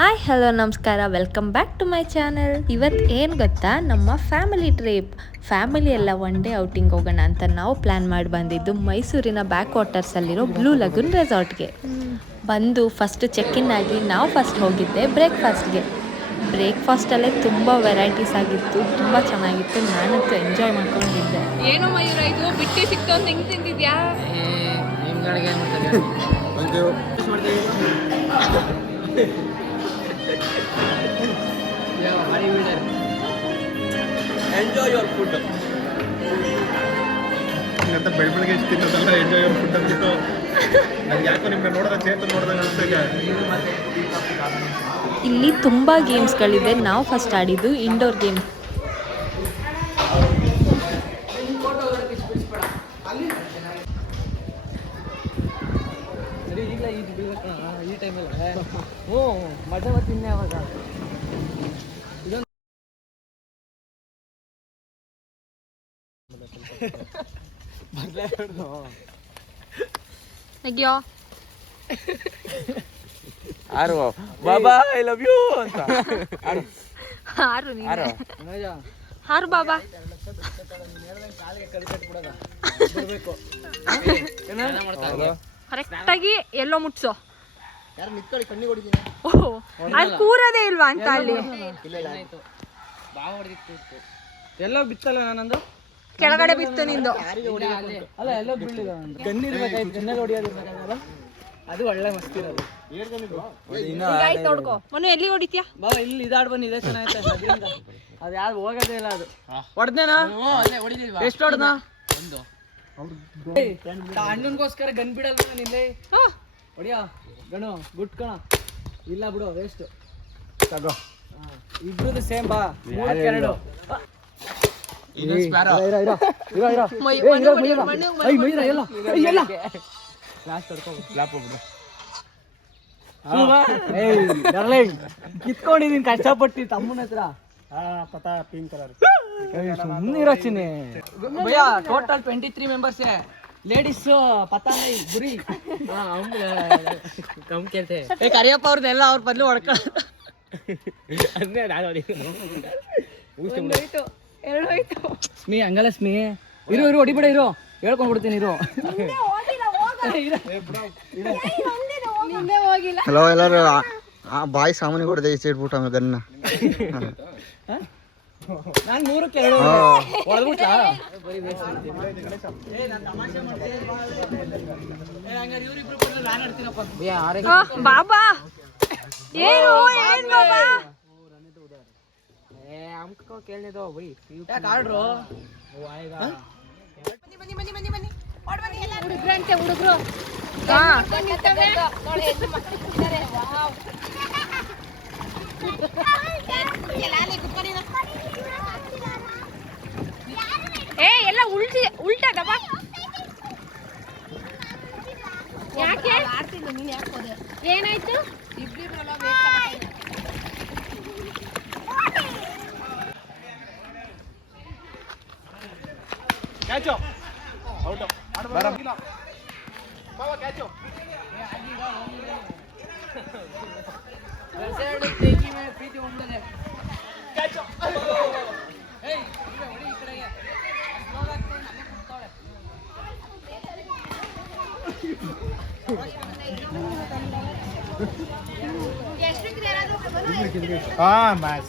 Hi hello ನಮಸ್ಕಾರ, welcome back to my channel. ಇವತ್ತು ಏನು ಗೊತ್ತಾ, ನಮ್ಮ ಫ್ಯಾಮಿಲಿ ಟ್ರಿಪ್. ಫ್ಯಾಮಿಲಿ ಎಲ್ಲ ಒನ್ ಡೇ ಔಟಿಂಗ್ ಹೋಗೋಣ ಅಂತ ನಾವು ಪ್ಲ್ಯಾನ್ ಮಾಡಿ ಬಂದಿದ್ದು ಮೈಸೂರಿನ ಬ್ಯಾಕ್ ವಾಟರ್ಸಲ್ಲಿರೋ ಬ್ಲೂ ಲಗೂನ್ ರೆಸಾರ್ಟ್ಗೆ. ಬಂದು ಫಸ್ಟ್ ಚೆಕ್ ಇನ್ ಆಗಿ ನಾವು ಫಸ್ಟ್ ಹೋಗಿದ್ದೆ ಬ್ರೇಕ್ಫಾಸ್ಟ್ಗೆ. ಬ್ರೇಕ್ಫಾಸ್ಟಲ್ಲೇ ತುಂಬ ವೆರೈಟೀಸ್ ಆಗಿತ್ತು, ತುಂಬ ಚೆನ್ನಾಗಿತ್ತು. ನಾನಂತೂ ಎಂಜಾಯ್ ಮಾಡ್ಕೊಂಡಿದ್ದೆ. ಏನೋ ಮಯೂರ, ಇದು ಬಿಟ್ಟಿ ಸಿಕ್ತು ಅಂತ ಹೆಂಗೆ ತಿಂದಿದ್ಯಾ? ಎಂಜಾಯ್ ಯುವರ್ ಫುಡ್ ಅಂತ ಬೆಳಗ್ಗೆ ಎಷ್ಟು ತಿನ್ನೋದಲ್ಲ. ಎಂಜಾಯ್ ಯುವರ್ ಫುಡ್ ಅಂದ್ಬಿಟ್ಟು ನನಗೆ ಯಾಕೋ ನಿಮ್ಮನ್ನ ನೋಡಿದ್ರೆ ಚೇತನ್ ನೋಡಿದಾಗ ಅನಿಸ್ತಾ. ಇಲ್ಲಿ ತುಂಬ ಗೇಮ್ಸ್ಗಳಿದೆ. ನಾವು ಫಸ್ಟ್ ಆಡಿದ್ದು ಇಂಡೋರ್ ಗೇಮ್. ಈ ಟೈಮಲ್ಲಿ ಹ್ಞೂ ಮಟನ್ ತಿನ್ನೆ ಅವಾಗ. ಅಯ್ಯೋ ಆರು ಬಾಬಾ ಐ ಲವ್ ಯು ಅಂತ ಹಾರು ಹಾರು ಬಾಬಾ. ಕರೆಕ್ಟಾಗಿ ಎಲ್ಲೋ ಮುಟ್ಸೋ. ಯಾರು ನಿಂತ್ಕೊಳ್ಳಿ, ಕಣ್ಣಿಗೆ ಹೊಡಿತೀನಿ. ಓಹ್, ಅಲ್ಲಿ ಕೂರೋದೇ ಇಲ್ವಾ ಅಂತ ಅಲ್ಲಿ ಎಲ್ಲೋ ಬಿತ್ತಲ್ಲ ನಾನಂದು ಕೆಳಗಡೆ ಬಿತ್ತು ನಿಂದು. ಅಲ್ಲ ಎಲ್ಲೋ ಬೀಳಿದ ಗಣ್ಣಿರ್ಬೇಕಾಯ್ತು, ಗಣ್ಣಲ್ಲಿ ಹೊಡಿಯೋದಿರ್ಬೇಕಾಗಲ್ಲ. ಅದು ಒಳ್ಳೆ ಮಸ್ತ್ ಇರೋದು. ನೋಡ್ಕೋ ಮನು, ಎಲ್ಲಿ ಹೊಡಿತೀಯಾ? ಬಾ ಇಲ್ಲಿ ಇದಾಡ್ ಬನ್ನಿ, ಇದೇ ಚೆನ್ನಾಗೈತೆ. ಅದರಿಂದ ಅದು ಯಾರು ಹೋಗೋದೇ ಇಲ್ಲ. ಅದು ಹೊಡೆದೇನಾ? ಎಷ್ಟು ಹೊಡೆದ? ಅಣ್ಣನ್ಗೋಸ್ಕರ ಗನ್ ಬಿಡಲ್ವ ನಾನು ಇಲ್ಲಿ? ಹೊಡಿಯ ಗಣು ಗುಡ್ ಕಣ. ಇಲ್ಲ ಬಿಡು, ವೇಸ್ಟ್. ತಗೋ, ಇಬ್ರದ್ದು ಸೇಮ್. ಬಾ, 3-2. ಕಿತ್ಕೊಂಡಿದೀನಿ ಕಷ್ಟಪಟ್ಟು ತಮ್ಮನ ಹತ್ರ. Total 23 members. ಲೇಡೀಸ್ ಪತಾ ಗುರಿ ಕಮ್ ಕೇಳ್ತೆ. ಕರಿಯಪ್ಪ ಅವ್ರದ್ದೆಲ್ಲ ಅವ್ರ ಬದಲು ಹೊಡ್ಕ. ಸ್ಮಿ ಹಂಗಲ್ಲ ಸ್ಮಿ. ಇರು ಹೊಡಿಬೇಡ, ಇರು ಹೇಳ್ಕೊಂಡ್ಬಿಡ್ತೀನಿ. ಇರು ಹಲೋ ಎಲ್ಲರೂ ಬಾಯಿ ಸಾಮಾನ್ಯ ಕೊಡದೆ ಇಸಿಟ್ಬಿಟ್ಟು ಆಮೇಲೆ ಗನ್ನ ನಾನು 3-2 ಹೊಡೆದ್ಬಿಟ್ಟ. ಬಾಬಾ ಏನು ಏನ್ ಬಾಬಾ? ಹುಡುಗ್ರಂತೆ ಹುಡುಗರು. ಏ ಎಲ್ಲ ಉಲ್ಟದವ. ಯಾಕೆ ಏನಾಯ್ತು? Catch out.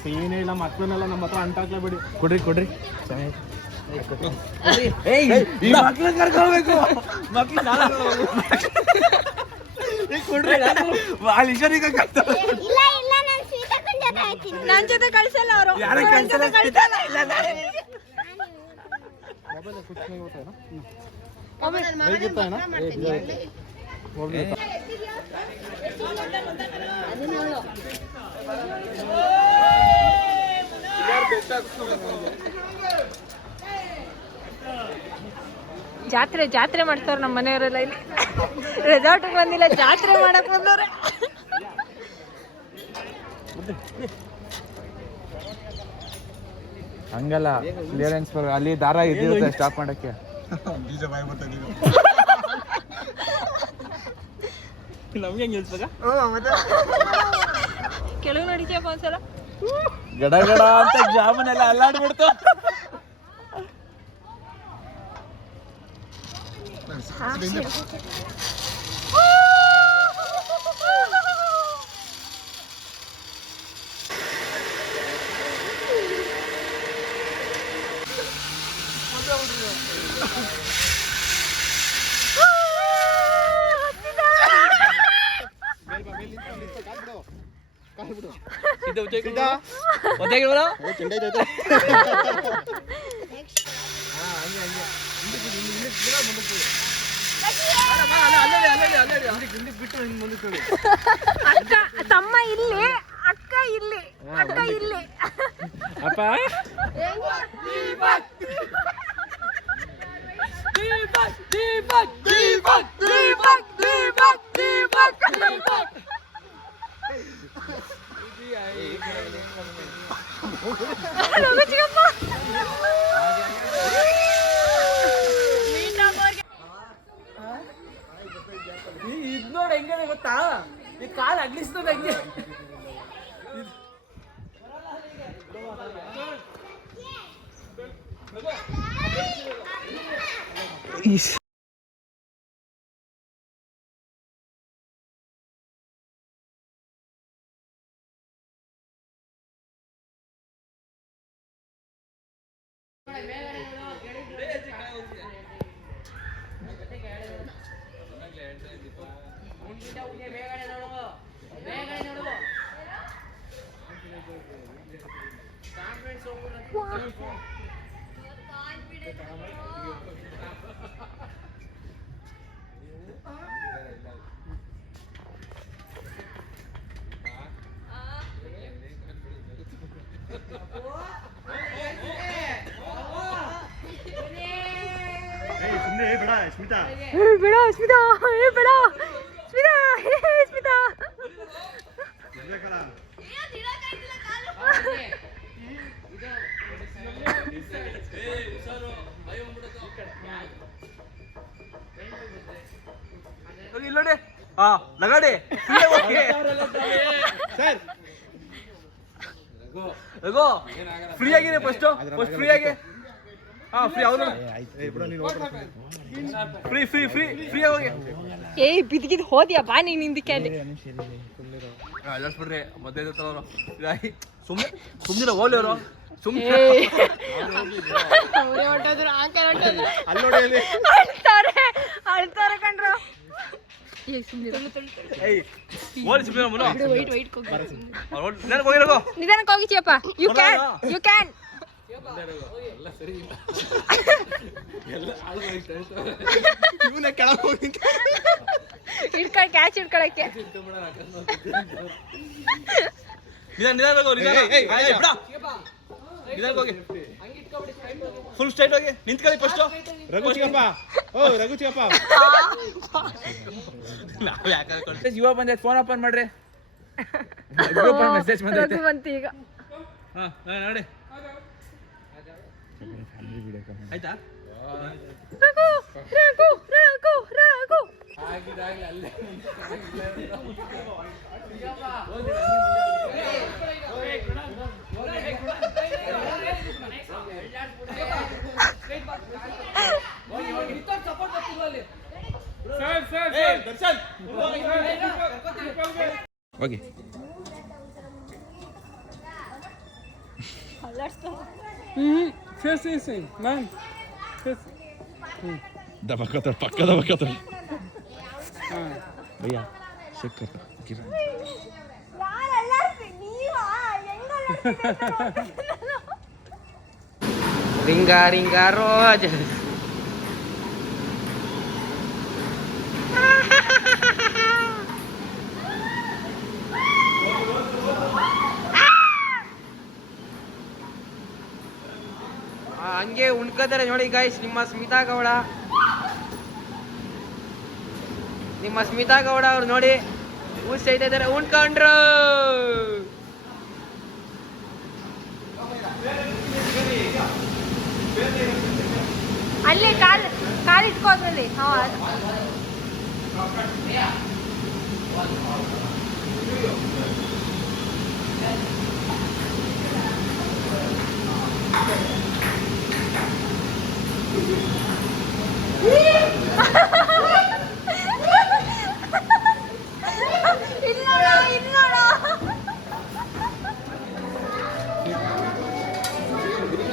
ಸೀನ್ ಇಲ್ಲ, ಮಕ್ಕಳನ್ನೆಲ್ಲ ನಮ್ಮ ಹತ್ರ ಅಂಟಾಕ್ಲೇಬೇಡಿ. ಕೊಡ್ರಿ ಮಕ್ಳು ಕರ್ಕೋಬೇಕು. ಮಕ್ಳು ನನ್ ಜೊತೆ ಕಳ್ಸಲ್ಲ ಅವರು. ಜಾತ್ರೆ ಮಾಡ್ತಾರ ನಮ್ಮ ಮನೆಯವರೆಲ್ಲ. ಇಲ್ಲಿ ರೆಸಾರ್ಟ್ಗೆ ಬಂದಿಲ್ಲ, ಜಾತ್ರೆ ಮಾಡಕ್ ಬಂದವ್ರೆ. ಹಂಗಲ್ಲ, ಕ್ಲಿಯರೆನ್ಸ್ ಅಲ್ಲಿ ದಾರ ಇದಿರುತ್ತೆ ಸ್ಟಾಪ್ ಮಾಡಕ್ಕೆ. ನಮ್ಗೆ ಹೆಂಗೆ ಹೇಳ್ಸ್ಬೇಕಾ? ಕೆಳಗೆ ನಡೀತೀಯಪ್ಪ ಒಂದ್ಸಲ. ಗಡ ಗಡ ಅಂತ ಜಾಮೂನ್ ಎಲ್ಲ ಅಲ್ಲಾಡ್ಬಿಡ್ತು. ಅಕ್ಕ ತಮ್ಮ ಇಲ್ಲಿ, ಅಕ್ಕ ಇಲ್ಲಿ, ಅಕ್ಕ ಇಲ್ಲಿ. ಅಪ್ಪ ಇದ್ ನೋಡಿ ಹೆಂಗಿದೆ ಗೊತ್ತಾ, ಈ ಕಾಲು ಅಗ್ಲಿಸ್ತದ ಹೆಂಗೆ. ಬಿಡ ಸ್ಮಿತಾ, ಬಿಡ ಸ್ಮಿತಾ, ಬಿಡ ಸ್ಮಿತಾ, ಸ್ಮಿತಾ. ಇಲ್ಲೋಡೆ ಹಾ ಲಗಾಡೆ ಸರ್ ರಘು ಫ್ರೀ ಆಗಿದೆ ಫಸ್ಟ್ ಫ್ರೀ ಆಗಿ. ಹಾ ಫ್ರೀ ಅವ್ರು ಫ್ರೀ ಫ್ರೀ ಫ್ರೀ ಫ್ರೀ ಆಗಿ ಏಯ್ ಬಿದ್ಗಿದ್ ಹೋದ್ಯಾ ಬಾ ನೀನ್ ಹಿಂದಕ್ಕೆ ಅಲ್ಲಿ. ಬಿಡ್ರಿ ಮದ್ದೆ ಅವರು ಸುಮ್ಮನೆ ಸುಮ್ಮನೆ ಹೋಗ್ಲಿ ಅವರು ಸುಮ್ಮನೆ ಅಳ್ತಾರೆ ಕಣ್ರು. ನಿಧಾನಕ್ಕೆ ಹೋಗಿದ್ಯಪ್ಪ. You can, you can. ಹಿಡ್ಕೊಳ್ ಕ್ಯಾಚ್ ಹಿಡ್ಕೊಳಕ್ಕೆ. ಫುಲ್ ಸ್ಟ್ರೈಟ್ ಹೋಗಿ ನಿಂತ್ಕೊಳ್ಳಿ ಫಸ್ಟ್. ರಘು ಚಿಕ್ಕಪ್ಪ, ಓ ರಘು ಚಿಕ್ಕಪ್ಪ, ಯುವ ಪಂಚಾಯತ್ ಫೋನ್ ಓಪನ್ ಮಾಡ್ರಿ. ಮೆಸೇಜ್ ರಘು ಬಂತು ಈಗ. ಹಾ ನೋಡಿ ಆಯ್ತಾ. ರಘು ರಘು ರಘು ರಘು ಹೋಗಿ ದಬಕತ್ತ ಪಕ್ಕ ದಬಕತ್ತ ಭಯ್ಯ ಶೇಖರ್ ಕಿರಣ್ ರಿಂಗ ರಿಂಗ ರೋಜ್ ಹಂಗೆ ಉಣ್ಕೋತಾರೆ ನೋಡಿ ಗೈಸ್. ನಿಮ್ಮ ಸ್ಮಿತಾ ಗೌಡ ಅವ್ರು ನೋಡಿ ಊಸ್ತಾ ಇದ್ದಾರೆ ಉಣ್ಕೊಂಡ್ರು. ಅಲ್ಲೇ ಕಾಲಿಟ್ಕೋ ಅದ್ರಲ್ಲಿ.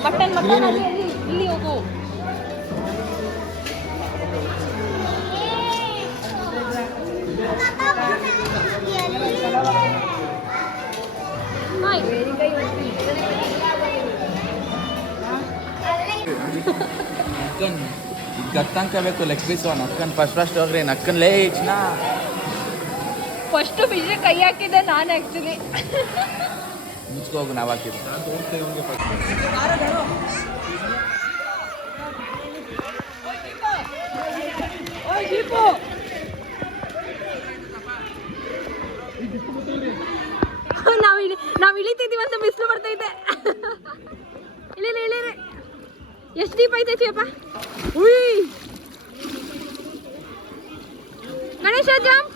ಮಟನ್ ಮಟನ್ ಇಲ್ಲಿ ಹೋಗು. ನಕ್ಕನ್ ಈಗ ಗತ್ತಂಕಬೇಕು ಲೆಗ್ ಪೀಸು ನಕ್ಕನ್ ಫಸ್ಟ್ ಹೋಗ್ರಿ ನಕ್ಕನ್ ಲೇ ಇಚ್ನ ಫಸ್ಟ್ ಬಿಜೆ ಕೈ ಹಾಕಿದ್ದೆ ನಾನು ಆ್ಯಕ್ಚುಲಿ. ಮುಚ್ಕೋಗು ನಾವು ಹಾಕಿದ್ದು ನಾವು ಇಳಿತಿದ್ದೀವಿ ಅಂತ ಬಿಸಿಲು ಬರ್ತೈತೆ. ಇಳಿರಿ ಇಳಿರಿ. ಎಷ್ಟು ಡೀಪ್ ಐತೆ ಚೇಪ? ಉಯ್ ಗಣೇಶ ಜಂಪ್.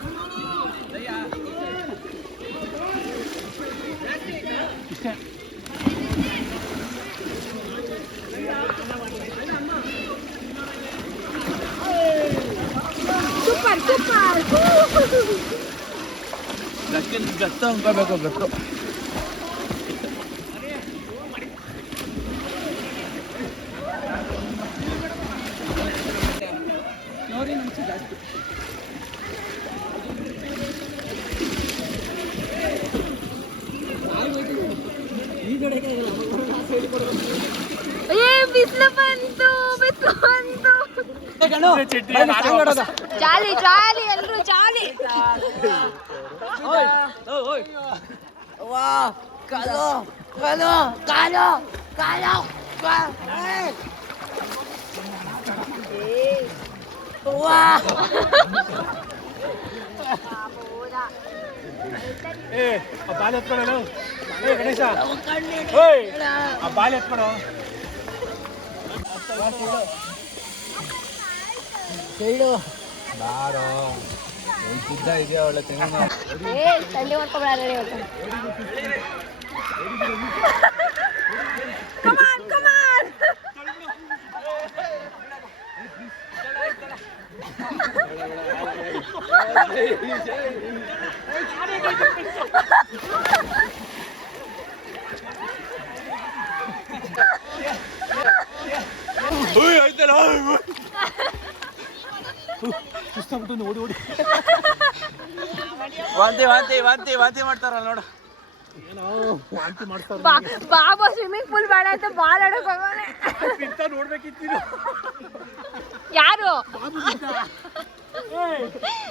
Super super. ನಕ್ಕನ್ ಗತ್ತ ಅನ್ಕೋಬೇಕು ಗತ್ತು ಬಿಸಿಲು ಬಂತು ಬಿಸಿಲು ಬಂತು. ಜಾಲಿ ಜಾಲಿ ಎಲ್ರು ಜಾಲಿ. ಬಾಲ್ ಎತ್ಕೊಡೋಣ ಗಣೇಶ. ಓಯ್ ಆ ಬಾಲ್ ಎತ್ಕೊಡೋ. ಬಾರೋ ಉದ್ದ ಇದೆಯಾ ಒಳ್ಳೆ ತೆಂಗಿನ ಚಂಡಿ ಮಾಡ್ಕೊಬೇಡ. ಕಮಾನ್ ಕಮಾನ್. ಓಡಿ ಓಡಿ ವಾಂತಿ ವಾಂತಿ ವಾಂತಿ ವಾಂತಿ ಮಾಡ್ತಾರಲ್ಲ ನೋಡು. ವಾಂತಿ ಮಾಡ್ತಾರೆ. ಬಾಬಾ ಸ್ವಿಮ್ಮಿಂಗ್ ಪೂಲ್ ಬೇಡ ಅಂತ ಬಾಲ್ ಆಡಕ್ ಹೋಗೋನೆ. ನೋಡ್ಬೇಕಿತ್ತು. ಯಾರು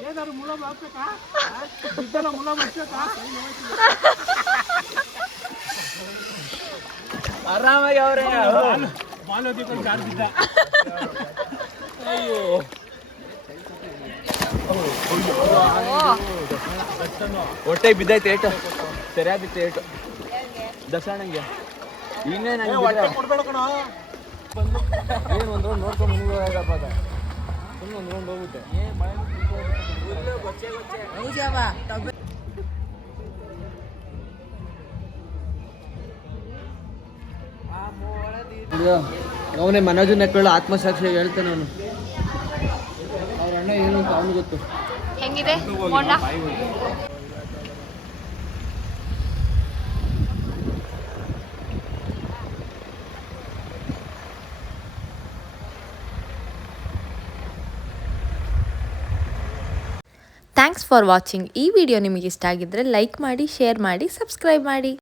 ಏನಾದ್ರು ಮುಳ ಹಾಕ್ಬೇಕಾ? ಬಿದ್ದಲ್ಲ ಮುಳ ಮಾಡ್ಬೇಕಾ? ಆರಾಮಾಗಿ ಅವ್ರೆ ಬಾಲ್ ಓದಿಕೊಂಡು ಜಾರ್ಬಿದ್ದ. ಅಯ್ಯೋ ಹೊಟ್ಟೆಗೆ ಬಿದ್ದೈತೆ ಏಟು ಸರಿಯಾದ ಬಿತ್ತು ಏಟು ದಸಣ್ಣಂಗೆ ಇನ್ನೇನು ಕೊಡ್ಬೇಡ ಕಣ. ಏನು ಒಂದು ರೌಂಡ್ ನೋಡ್ಕೊಂಡು ಮುಂದೋಗಪ್ಪ ಅದ ಸುಮ್ಮನೆ ಒಂದು ರೌಂಡ್ ಹೋಗುತ್ತೆ. ಅವನೇ ಮನೋಜು ನೆಕ್ಕಳು ಆತ್ಮಸಾಕ್ಷಿಯಾಗಿ ಹೇಳ್ತಾನೆ ಅವನು. ಅವ್ರ ಅಣ್ಣ ಏನು ಅಂತ ಅವನು ಗೊತ್ತು. ಹೆಂಗಿದೆ ಮೊಂಡ? Thanks for watching. ಈ ವಿಡಿಯೋ ನಿಮಗೆ ಇಷ್ಟ ಆಗಿದ್ದರೆ ಲೈಕ್ ಮಾಡಿ, ಶೇರ್ ಮಾಡಿ, ಸಬ್ಸ್ಕ್ರೈಬ್ ಮಾಡಿ.